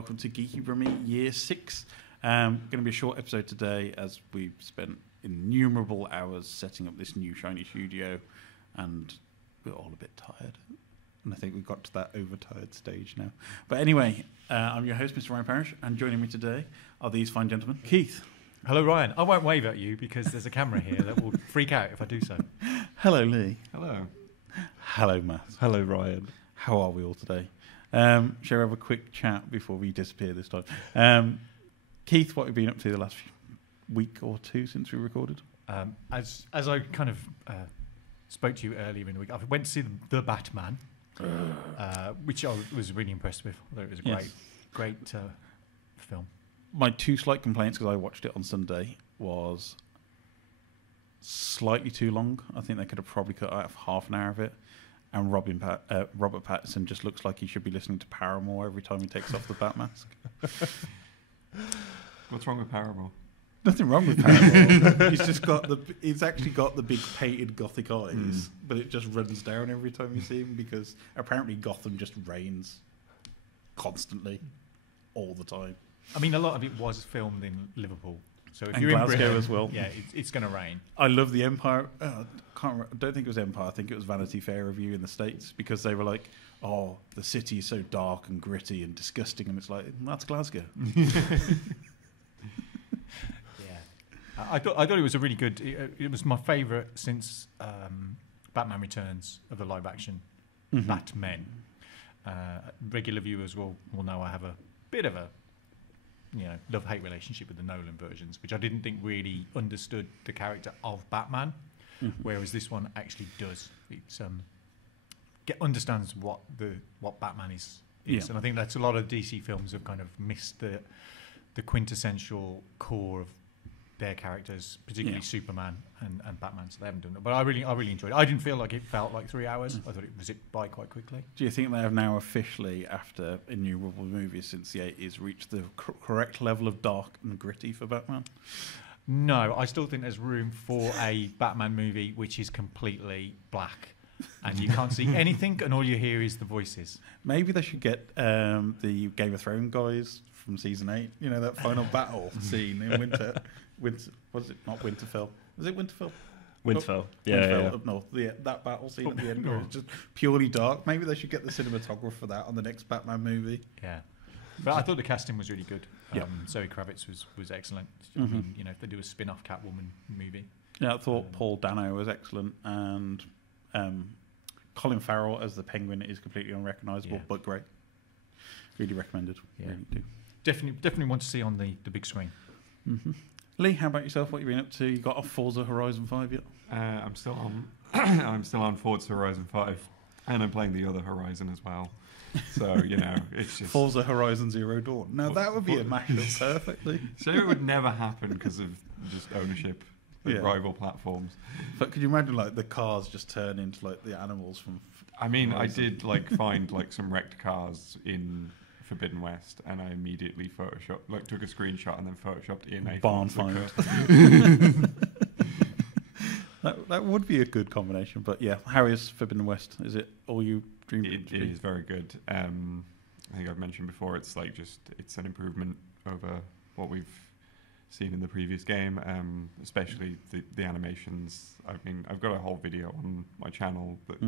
welcome to Geeky Brummie Year 6. Going to be a short episode today as we've spent innumerable hours setting up this new shiny studio and we're all a bit tired. And I think we've got to that overtired stage now. But anyway, I'm your host, Mr. Ryan Parrish, and joining me today are these fine gentlemen. Keith. Hello, Ryan. I won't wave at you because there's a camera here that will freak out if I do so. Hello, Leigh. Hello. Hello, Matt. Hello, Ryan. How are we all today? Shall we have a quick chat before we disappear this time? Keith, what have you been up to the last week or two since we recorded? As I kind of spoke to you earlier in the week, I went to see the Batman, which I was really impressed with. I thought it was a great film. My two slight complaints, because I watched it on Sunday, was slightly too long. I think they could have probably cut out half an hour of it. And Robert Pattinson just looks like he should be listening to Paramore every time he takes off the bat mask. What's wrong with Paramore? Nothing wrong with Paramore. He's actually got the big painted gothic eyes, but it just runs down every time you see him because apparently Gotham just rains constantly, all the time. I mean, a lot of it was filmed in Liverpool. So if and you're Glasgow in Britain, as well. Yeah, it's going to rain. I love the Empire. I don't think it was Empire. I think it was Vanity Fair review in the States because they were like, "Oh, the city is so dark and gritty and disgusting," and it's like, "That's Glasgow." I thought it was a really good. It was my favourite since Batman Returns of the live action Batmen. Regular viewers will know I have a bit of a love-hate relationship with the Nolan versions, which I didn't think really understood the character of Batman, whereas this one actually does. It understands what Batman is, and I think that's a lot of DC films have kind of missed the quintessential core of their characters, particularly Superman and Batman. So they haven't done that, but I really enjoyed it. I didn't feel like it felt like 3 hours. I thought it was zipped by quite quickly. Do you think they have now officially, after innumerable movies since the 80s, reached the correct level of dark and gritty for Batman? No, I still think there's room for a Batman movie which is completely black and you can't see anything and all you hear is the voices. Maybe they should get the Game of Thrones guys from season 8, that final battle scene in Winter. Was it not Winterfell? Was it Winterfell? Winterfell. Winterfell up north. That battle scene at the end where it's just purely dark. Maybe they should get the cinematographer for that on the next Batman movie. Yeah. But I thought the casting was really good. Zoe Kravitz was excellent. I mean, if they do a spin-off Catwoman movie. Yeah, I thought Paul Dano was excellent, and Colin Farrell as the Penguin is completely unrecognisable, but great. Really recommended. Yeah. Really do. Definitely want to see on the big screen. Leigh, how about yourself? What have you been up to? You got off Forza Horizon 5 yet? I'm still on. I'm still on Forza Horizon 5, and I'm playing the other Horizon as well. So it's just Forza Horizon Zero Dawn. Now that would be a mashup perfectly. So it would never happen because of just ownership of rival platforms. But could you imagine the cars just turn into the animals from? I mean, Horizon. I did find some wrecked cars in Forbidden West, and I immediately photoshopped, took a screenshot and then photoshopped in a barn find. that would be a good combination, but yeah, how is Forbidden West? Is it all you dreamed it to be? It is very good. I think I've mentioned before, it's it's an improvement over what we've seen in the previous game, especially the animations. I mean, I've got a whole video on my channel that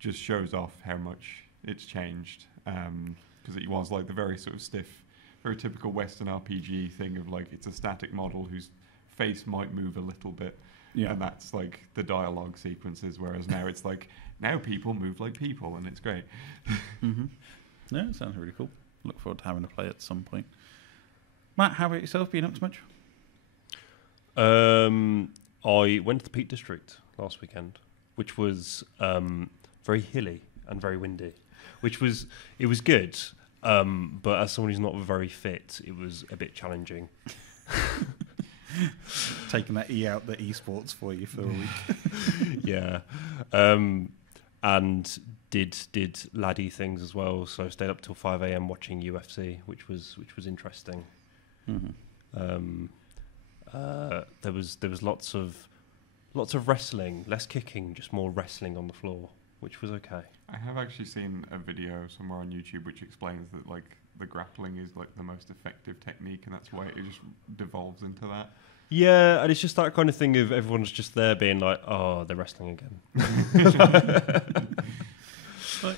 just shows off how much it's changed. Because it was the very sort of stiff, very typical Western RPG thing of it's a static model whose face might move a little bit, and that's the dialogue sequences. Whereas now it's now people move like people, and it's great. Yeah, it sounds really cool. Look forward to having to play at some point. Matt, how about yourself? Been up to much? I went to the Peak District last weekend, which was very hilly and very windy. It was good, but as someone who's not very fit, it was a bit challenging. Taking that out the Esports for you for a week. Yeah, and did laddie things as well. So I stayed up till 5 a.m. watching UFC, which was interesting. There was lots of wrestling, less kicking, just more wrestling on the floor, which was okay. I have actually seen a video somewhere on YouTube which explains that the grappling is like the most effective technique, and that's why it just devolves into that. Yeah, and it's just that kind of thing of everyone's just there being like, oh, they're wrestling again. But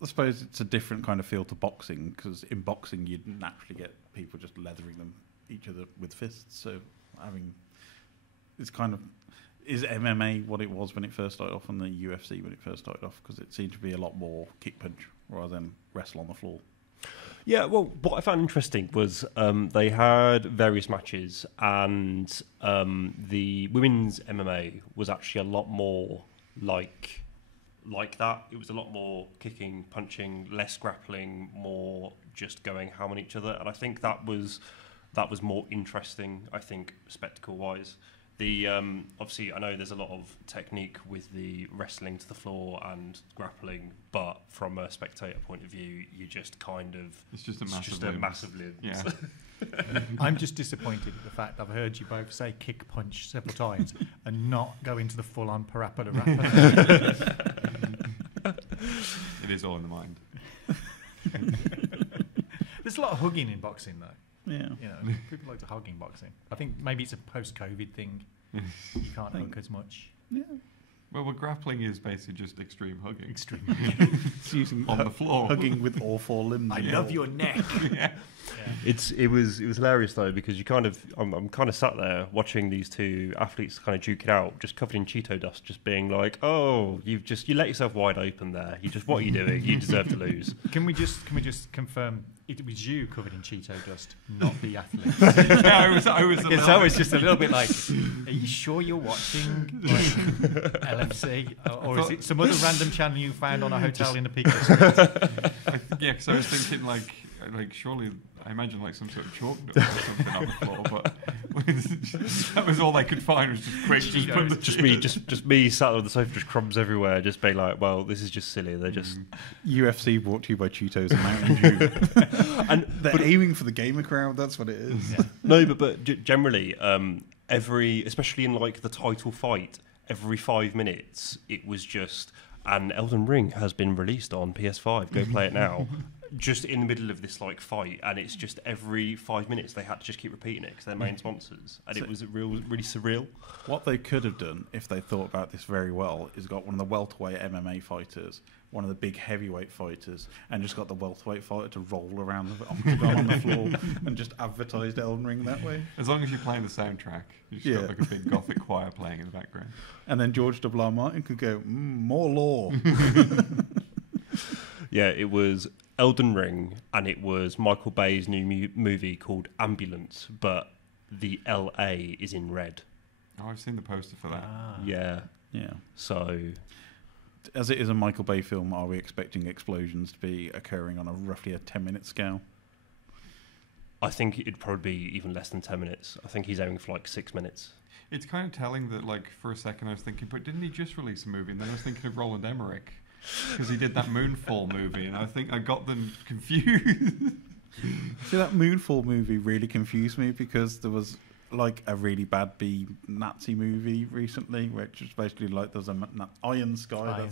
I suppose it's a different kind of feel to boxing, because in boxing you'd naturally get people just leathering each other with fists. So it's kind of, is MMA what it was when it first started off, and the UFC when it first started off? Because it seemed to be a lot more kick punch rather than wrestle on the floor. Yeah, well, what I found interesting was they had various matches, and the women's MMA was actually a lot more like that. It was a lot more kicking, punching, less grappling, more just going ham on each other, and I think that was more interesting, I think, spectacle-wise. The obviously, I know there's a lot of technique with the wrestling to the floor and grappling, but from a spectator point of view, you just kind of it's just a massive limbs. Yeah. I'm just disappointed at the fact I've heard you both say kick punch several times and not go into the full-on parappa to rapper. It is all in the mind. There's a lot of hugging in boxing, though. Yeah. You know, people like to hug in boxing. I think maybe it's a post-COVID thing. You can't hug as much. Yeah. Well, grappling is basically just extreme hugging. Extreme. It's using on the floor, hugging with all four limbs. I love your neck. Yeah. It was hilarious though, because you kind of I'm kind of sat there watching these two athletes kind of duke it out, just covered in Cheeto dust, just being like, oh, you let yourself wide open there. What are you doing? You deserve to lose. Can we just confirm it was you covered in Cheeto dust, not the athlete? Yeah, I was. It's always just a little bit like, are you sure you're watching LFC, or is it some other random channel you found on a hotel in the Peak District? Yeah, because I was thinking like surely I imagine like some sort of chalk or something on the floor, but that was all I could find was just quick. Just me sat on the sofa, just crumbs everywhere, just being like, well, this is just silly. They're just UFC brought to you by Cheetos and Mountain Dew. And they're aiming for the gamer crowd. That's what it is. Yeah. No, but generally, especially in like the title fight, every 5 minutes it was just, and Elden Ring has been released on PS5. Go play it now. Just in the middle of this like fight, and it's just every 5 minutes they had to just keep repeating it because they're main sponsors, and it was really surreal. What they could have done, if they thought about this very well, is got one of the welterweight MMA fighters, one of the big heavyweight fighters, and just got the welterweight fighter to roll around the octagon on the floor and just advertised Elden Ring that way. As long as you're playing the soundtrack, you just got like a big gothic choir playing in the background. And then George W.R. Martin could go, more law. Yeah, it was Elden Ring, and it was Michael Bay's new movie called Ambulance, but the LA is in red. Oh, I've seen the poster for that. Yeah. So, as it is a Michael Bay film, are we expecting explosions to be occurring on a roughly a 10-minute scale? I think it'd probably be even less than 10 minutes. I think he's aiming for like 6 minutes. It's kind of telling that, like, for a second I was thinking, but didn't he just release a movie? And then I was thinking of Roland Emmerich, because he did that Moonfall movie, and I think I got them confused. See, that Moonfall movie really confused me, because there was like a really bad Nazi movie recently, which was basically like there's Iron Sky.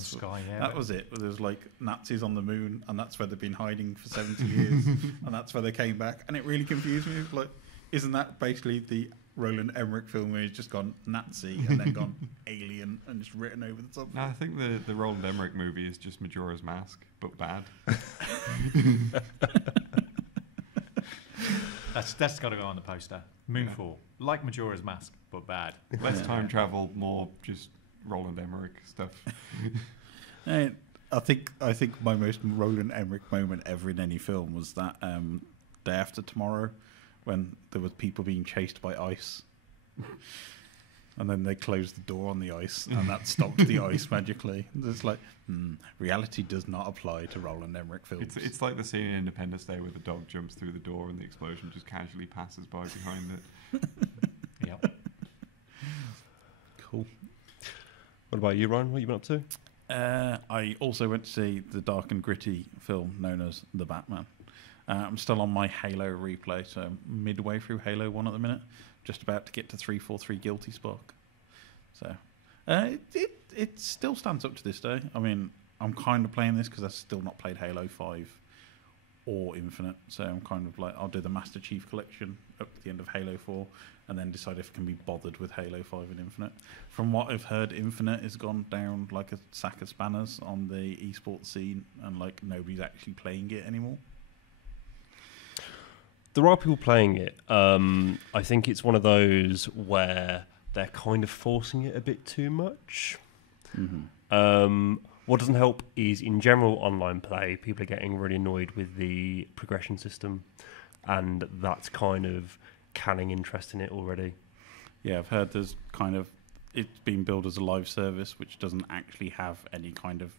That was it. There's like Nazis on the moon, and that's where they've been hiding for 70 years, and that's where they came back, and it really confused me. Like, isn't that basically the Roland Emmerich film where he's just gone Nazi and then gone alien and just written over the top? No, I think the Roland Emmerich movie is just Majora's Mask, but bad. That's got to go on the poster. Moonfall, like Majora's Mask, but bad. Less time travel, more just Roland Emmerich stuff. I think my most Roland Emmerich moment ever in any film was that Day After Tomorrow, when there was people being chased by ice, and then they closed the door on the ice, and that stopped the ice magically. It's like, reality does not apply to Roland Emmerich films. It's like the scene in Independence Day where the dog jumps through the door and the explosion just casually passes by behind it. Yep. Cool. What about you, Ryan? What have you been up to? I also went to see the dark and gritty film known as The Batman. I'm still on my Halo replay, so I'm midway through Halo 1 at the minute. Just about to get to 343 Guilty Spark. So it still stands up to this day. I mean, I'm kind of playing this because I've still not played Halo 5 or Infinite. So I'm kind of like, I'll do the Master Chief Collection up to the end of Halo 4 and then decide if I can be bothered with Halo 5 and Infinite. From what I've heard, Infinite has gone down like a sack of spanners on the esports scene, and like nobody's actually playing it anymore. There are people playing it. I think it's one of those where they're kind of forcing it a bit too much. What doesn't help is, in general online play, people are getting really annoyed with the progression system, and that's kind of canning interest in it already. Yeah, I've heard there's kind of, it's been billed as a live service, which doesn't actually have any kind of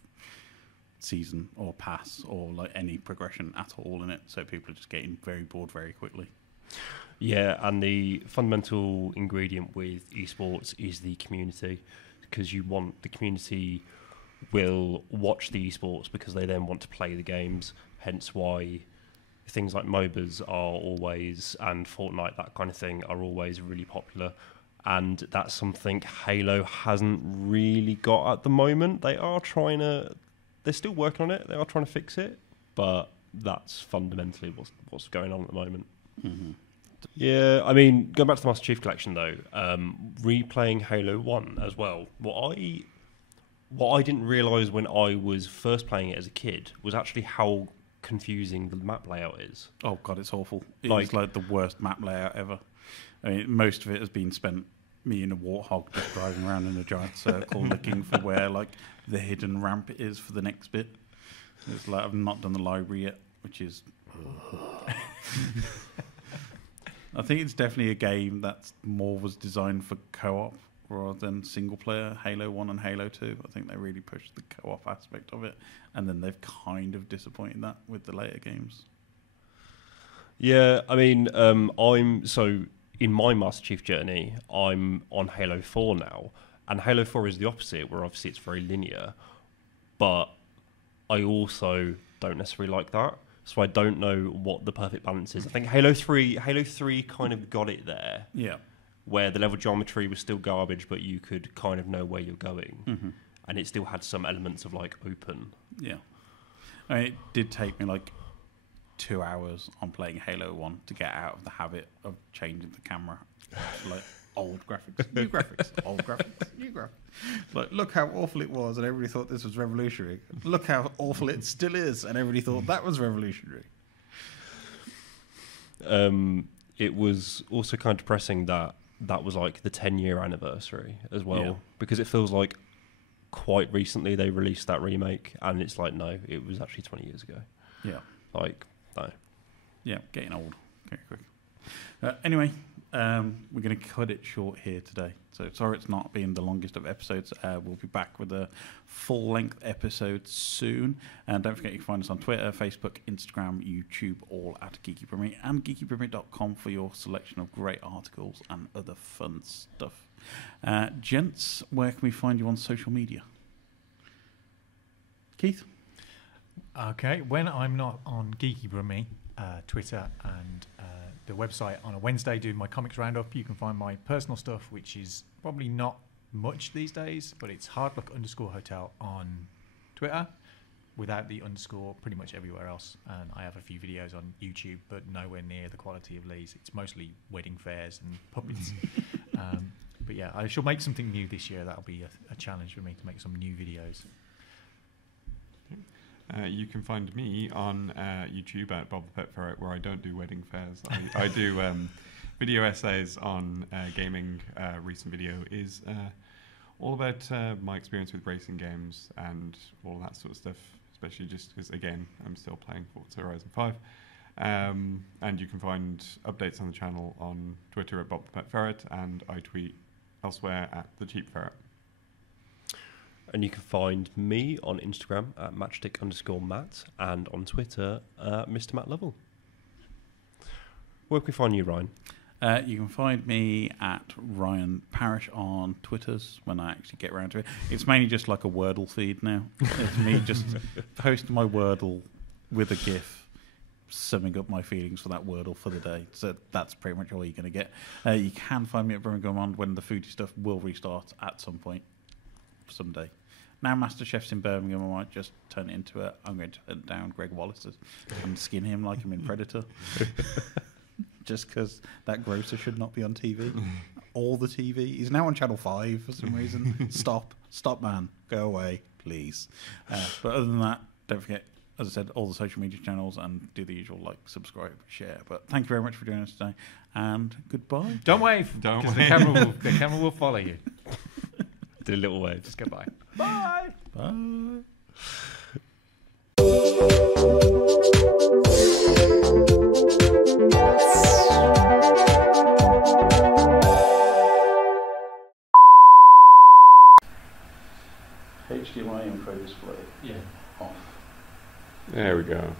season or pass or like any progression at all in it. So people are just getting very bored very quickly. Yeah, and the fundamental ingredient with esports is the community, because you want the community will watch the esports because they then want to play the games, hence why things like MOBAs are always, and Fortnite, that kind of thing, are always really popular. And that's something Halo hasn't really got at the moment. They're still working on it, they are trying to fix it, but that's fundamentally what's going on at the moment. Yeah, I mean, going back to the Master Chief Collection though, replaying Halo 1 as well, what I didn't realise when I was first playing it as a kid was actually how confusing the map layout is. Oh god, it's awful. It's like the worst map layout ever. I mean, most of it has been spent me in a warthog just driving around in a giant circle looking for where like the hidden ramp is for the next bit. It's like I've not done the library yet, which is I think it's definitely a game that more was designed for co-op rather than single player. Halo 1 and Halo 2, I think they really pushed the co-op aspect of it, and then they've kind of disappointed that with the later games. Yeah, I mean, in my Master Chief journey, I'm on Halo 4 now, and Halo 4 is the opposite, where obviously it's very linear, but I also don't necessarily like that, so I don't know what the perfect balance is. I think Halo 3 kind of got it there. Yeah. Where the level geometry was still garbage, but you could kind of know where you're going. And it still had some elements of like open. Yeah. I mean, it did take me like 2 hours on playing Halo 1 to get out of the habit of changing the camera. Like old graphics, new graphics, old graphics, new graphics. Like, look how awful it was, and everybody thought this was revolutionary. Look how awful it still is, and everybody thought that was revolutionary. It was also kind of depressing that was like the 10-year anniversary as well, because it feels like quite recently they released that remake, and it's like, no, it was actually 20 years ago. Yeah. Like, no. Yeah, getting old very quick. Anyway, we're going to cut it short here today. So sorry it's not been the longest of episodes. We'll be back with a full-length episode soon. And don't forget you can find us on Twitter, Facebook, Instagram, YouTube, all at Geeky Brummie, and geekybrummie.com for your selection of great articles and other fun stuff. Gents, where can we find you on social media? Keith? Okay, when I'm not on Geeky Brummie, Twitter and the website on a Wednesday doing my comics roundup, you can find my personal stuff, which is probably not much these days, but it's hardluck_hotel on Twitter without the underscore pretty much everywhere else. And I have a few videos on YouTube, but nowhere near the quality of Leigh's. It's mostly wedding fairs and puppets. But yeah, I shall make something new this year. That'll be a challenge for me to make some new videos. You can find me on YouTube at BobThePetFerret, where I don't do wedding fairs. I do video essays on gaming. Recent video is all about my experience with racing games and all that sort of stuff, especially just because, again, I'm still playing Forza Horizon 5. And you can find updates on the channel on Twitter at BobThePetFerret, and I tweet elsewhere at TheCheapFerret. And you can find me on Instagram at matchstick_Matt and on Twitter Mr. Matt Lovell. Where can we find you, Ryan? You can find me at Ryan Parish on Twitters when I actually get around to it. It's mainly just like a Wordle feed now. It's me just posting my Wordle with a GIF, summing up my feelings for that Wordle for the day. So that's pretty much all you're going to get. You can find me at Birmingham On when the foodie stuff will restart at some point someday. now MasterChef's in Birmingham, I might just turn it into I'm going to hunt down Greg Wallace and skin him like him in Predator. Just because that grocer should not be on TV. All the TV. He's now on Channel 5 for some reason. Stop, man. Go away, please. But other than that, don't forget, as I said, all the social media channels and do the usual like, subscribe, share. But thank you very much for joining us today. And goodbye. Don't wave. Don't Because wave. the camera will follow you. Do a little wave. Just go bye. Bye. Bye. HDMI info display. Yeah. Off. There we go.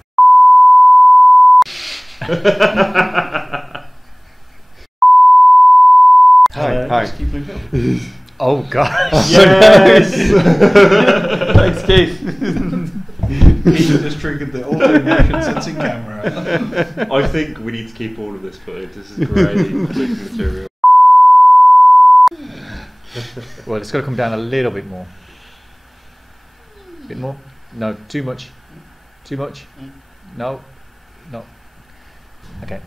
Hi. Geeky Bloomfield. Oh gosh. Yes. Thanks, Keith. Keith just triggered the auto motion sensing camera. I think we need to keep all of this footage. This is great material. Well, it's got to come down a little bit more. Bit more? No, too much. Too much? No. No. Okay.